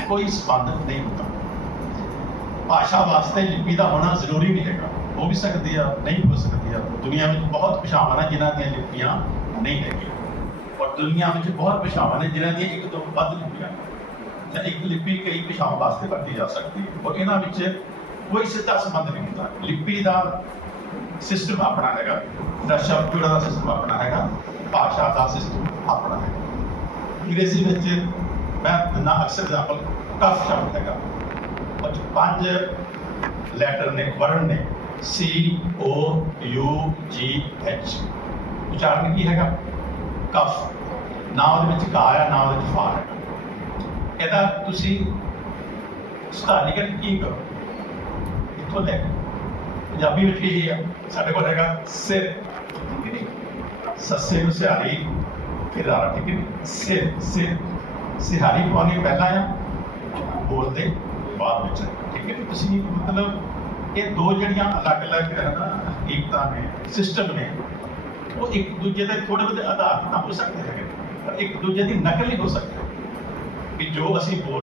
ਕੋਈ ਸੰਬੰਧ ਨਹੀਂ ਹੁੰਦਾ। ਭਾਸ਼ਾ ਵਾਸਤੇ ਲਿਪੀ ਦਾ ਹੋਣਾ ਜ਼ਰੂਰੀ ਨਹੀਂ ਹੈਗਾ। ਹੋ ਵੀ ਸਕਦੀ ਆ, ਨਹੀਂ ਹੋ ਸਕਦੀ ਆ। ਦੁਨੀਆ ਵਿੱਚ ਬਹੁਤ ਭਾਸ਼ਾਵਾਂ ਨੇ ਜਿਨ੍ਹਾਂ ਦੀਆਂ ਲਿਪੀਆਂ ਨਹੀਂ ਹੈਗੀਆਂ। ਔਰ ਦੁਨੀਆ ਵਿੱਚ ਬਹੁਤ ਭਾਸ਼ਾਵਾਂ ਨੇ ਜਿਨ੍ਹਾਂ ਦੀਆਂ ਇੱਕ ਤੋਂ ਵੱਧ ਲਿਪੀਆਂ। ਨੇ ਤਾਂ ਇੱਕ ਲਿਪੀ ਕਈ ਭਾਸ਼ਾਵਾਂ ਵਾਸਤੇ ਵਰਤੀ ਜਾ ਸਕਦੀ ਹੈ। ਔਰ ਇਹਨਾਂ ਵਿੱਚ ਕੋਈ ਸਿੱਧਾ ਸੰਬੰਧ ਨਹੀਂ ਹੁੰਦਾ। ਲਿਪੀ ਦਾ ਸਿਸਟਮ ਆਪਣਾ ਹੈਗਾ। ਦਾ ਸ਼ਬਦ ਦਾ ਸਿਸਟਮ ਆਪਣਾ ਹੈਗਾ। ਭਾਸ਼ਾ ਦਾ ਸਿਸਟਮ ਆਪਣਾ ਹੈ ਅੰਗਰੇਜ਼ੀ ਵਿੱਚ ਮੈਂ ਦਿੰਦਾ ਅਕਸਰ ਐਗਜ਼ਾਮਪਲ ਕਫ ਸ਼ਬਦ ਹੈਗਾ। ਉਹ ਪੰਜ ਲੈਟਰ ਨੇ, ਵਰਣ ਨੇ, C, O, U, G, H ਉਚਾਰਨ ਕੀ ਹੈਗਾ? ਕਫ ਨਾ ਉਹਦੇ ਵਿੱਚ ਕਾ ਆ, ਨਾ ਉਹਦੇ ਵਿੱਚ ਫਾ ਹੈ ਇਹਦਾ ਤੁਸੀਂ ਸਟਾਲੀਕਨ ਕੀ ਕਰੋ? ਇੱਥੋਂ ਲੈ ਕੇ। ਪੰਜਾਬੀ ਵਿੱਚ ਵੀ ਇਹ ਹੈ ਸਾਡੇ ਕੋਲ ਹੈਗਾ ਸਿਰ। ਠੀਕ ਹੈ ਸੱਸੇ ਨੂੰ ਸਿਹਾਰੀ, ਫਿਰ ਆ ਠੀਕ ਹੈ ਸਿਰ ਸਿਰ। ਸਿਹਾਰੀ ਪਾਉਣੀ ਪਹਿਲਾਂ ਆ, ਬੋਲਦੇ ਬਾਅਦ ਵਿੱਚ। ਠੀਕ ਹੈ ਤੁਸੀਂ ਮਤਲਬ ਇਹ ਦੋ ਜਿਹੜੀਆਂ ਅਲੱਗ-ਅਲੱਗ ਹੈ ਨਾ ਨੇ, ਸਿਸਟਮ ਨੇ, ਉਹ ਇੱਕ ਦੂਜੇ ਦੇ ਥੋੜੇ ਬਹੁਤੇ ਆਧਾਰ ਤਾਂ ਹੋ ਸਕਦੇ ਹੈਗੇ। ਪਰ ਇੱਕ ਦੂਜੇ ਦੀ ਨਕਲ ਨਹੀਂ ਹੋ ਸਕਦੀ। ਵੀ ਜੋ ਅਸੀਂ ਬੋਲ